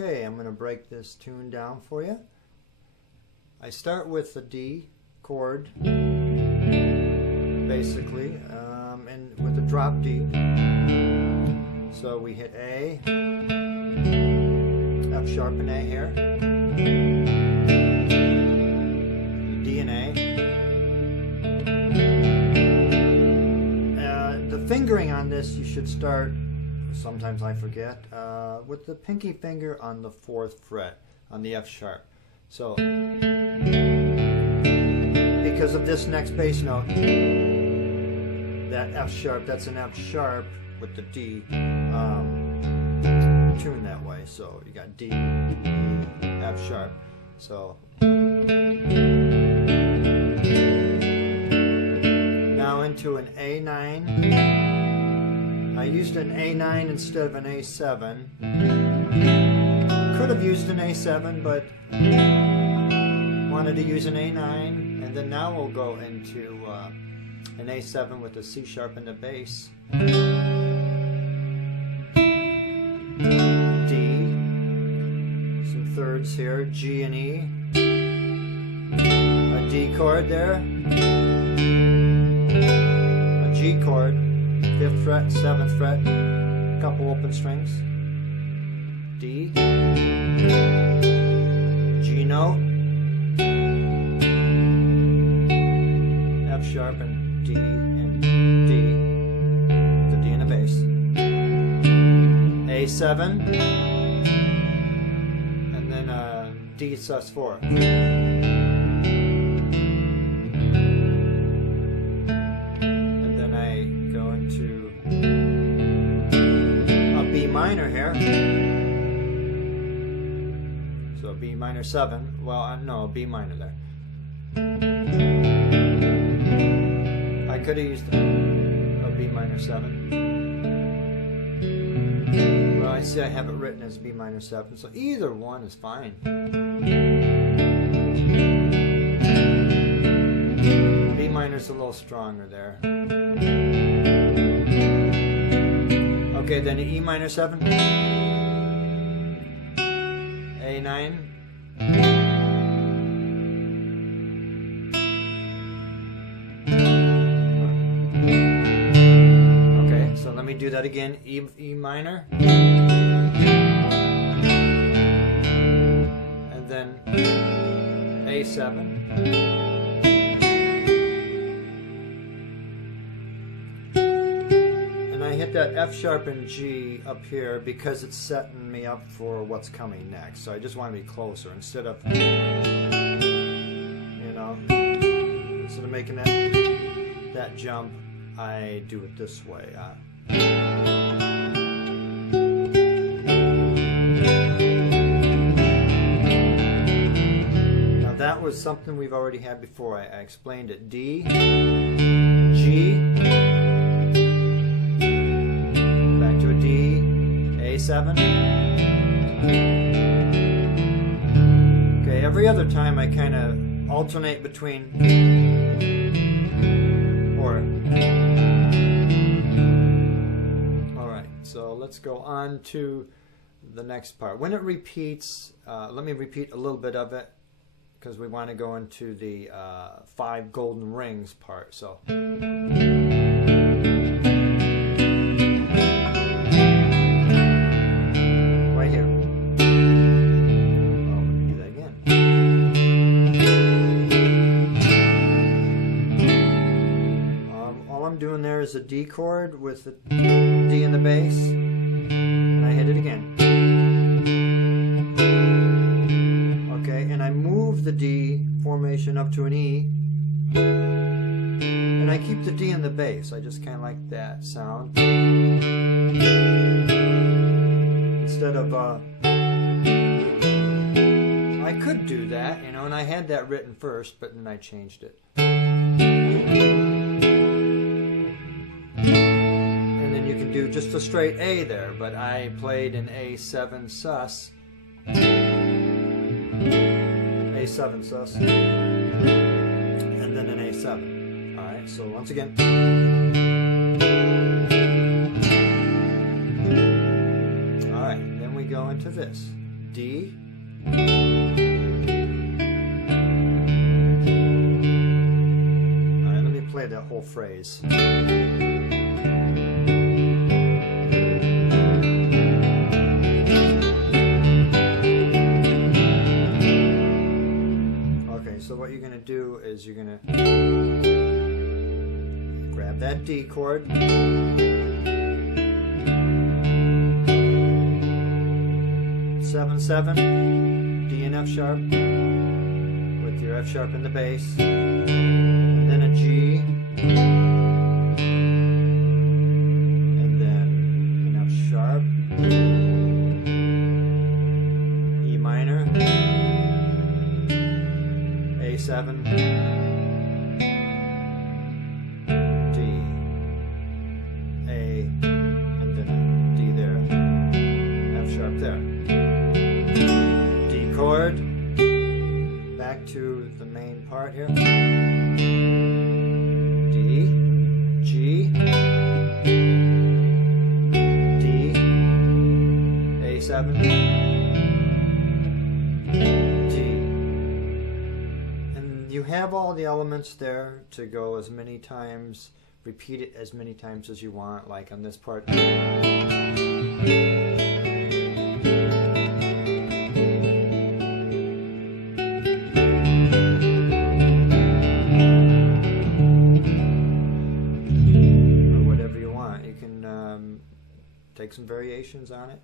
Okay, I'm going to break this tune down for you. I start with the D chord, basically, and with a drop D. So we hit A, F sharp and A here, D and A. The fingering on this, you should start, sometimes I forget, with the pinky finger on the 4th fret on the F sharp. So because of this next bass note, that F sharp, that's an F sharp with the D tuned that way. So you got D, E, F sharp. So now into an A9. I used an A9 instead of an A7. Could have used an A7, but wanted to use an A9. And then now we'll go into an A7 with a C sharp in the bass. D, some thirds here, G and E. A D chord there. A G chord. 5th fret, 7th fret, couple open strings, D, G note, F sharp and D and D, with the D in the bass, A7, and then D sus4. Minor here, so B minor 7. Well, no, B minor there. I could have used a B minor 7. Well, I see I have it written as B minor 7, so either one is fine. B minor's a little stronger there. Okay, then E minor 7, A9, okay, so let me do that again, E minor, and then A7, I hit that F sharp and G up here because it's setting me up for what's coming next. So I just want to be closer instead of, you know, instead of making that jump, I do it this way. Now that was something we've already had before. I explained it. D, G, A7. Okay, every other time I kind of alternate between or. Alright, so let's go on to the next part. When it repeats, let me repeat a little bit of it because we want to go into the 5 golden rings part. So. Right here. D chord with the D in the bass, and I hit it again. Okay, and I move the D formation up to an E, and I keep the D in the bass. I just kind of like that sound. Instead of, I could do that, you know, and I had that written first, but then I changed it. And then you can do just a straight A there, but I played an A7 sus. A7 sus. And then an A7. Alright, so once again. Alright, then we go into this. D. Alright, let me play that whole phrase. Okay, so what you're going to do is you're going to grab that D chord, 7/7, D and F sharp, with your F sharp in the bass, and then a G, and then an F sharp, E minor, A7, D, A, and then a D there, F sharp there. D chord, back to the main part here. D, G, D, A7, D. And you have all the elements there to go as many times, repeat it as many times as you want, like on this part. Take some variations on it.